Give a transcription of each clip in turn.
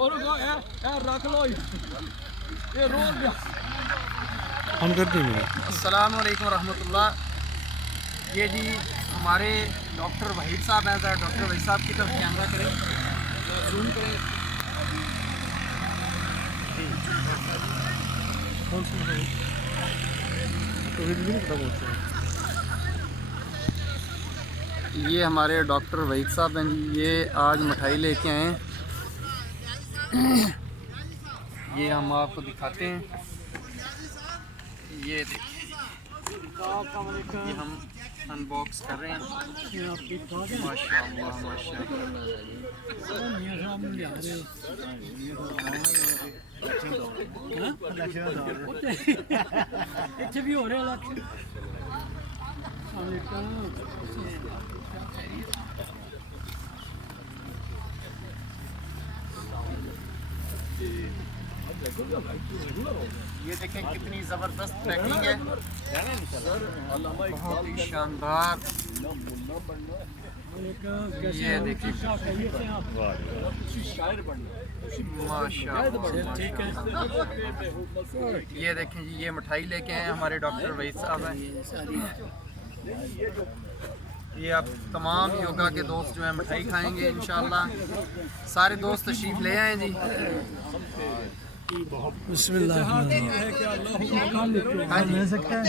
और रख लो ये रोल गया। हम करते हैं। अस्सलाम वालेकुम रहमतुल्लाह। ये जी हमारे डॉक्टर वहीद साहब हैं। सर डॉक्टर वहीद साहब की तरफ कैमरा करें, जूम करें। ये हमारे डॉक्टर वहीद साहब हैं जी। ये आज मिठाई लेके आए हैं। ये हम आपको दिखाते हैं। ये देखिए, ये हम अनबॉक्स कर रहे हैं। माशाअल्लाह इतने भी हो रहे हैं। ये देखें कितनी ज़बरदस्त पैकिंग है, बहुत ही शानदार। ये देखिए माशाअल्लाह। ये देखें जी, ये मिठाई लेके आए हमारे डॉक्टर वहीद साहब हैं। ये आप तमाम योगा के दोस्त जो हैं मिठाई खाएंगे इंशाअल्लाह। सारे दोस्त तशरीफ़ ले आए जी। बिस्मिल्लाह। हाँ जी, ले सकते हैं।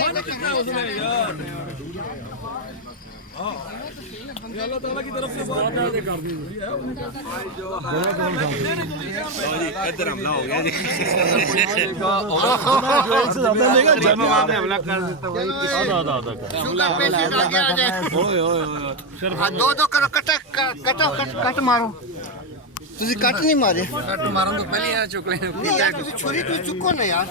अल्लाह ताला की तरफ से बहुत कर दी। इधर हमला हो गया जी। हमला कर देता वही। शुगर पेशेंट आगे आ जाए। दो करो, कट मारो। ਤੁਸੀਂ ਕੱਟ ਨਹੀਂ ਮਾਰੇ कट मारो तो पहले आ चुके हैं। ਛੁਰੀ ਤੂੰ ਚੁੱਕੋ ਨਾ ਯਾਰ।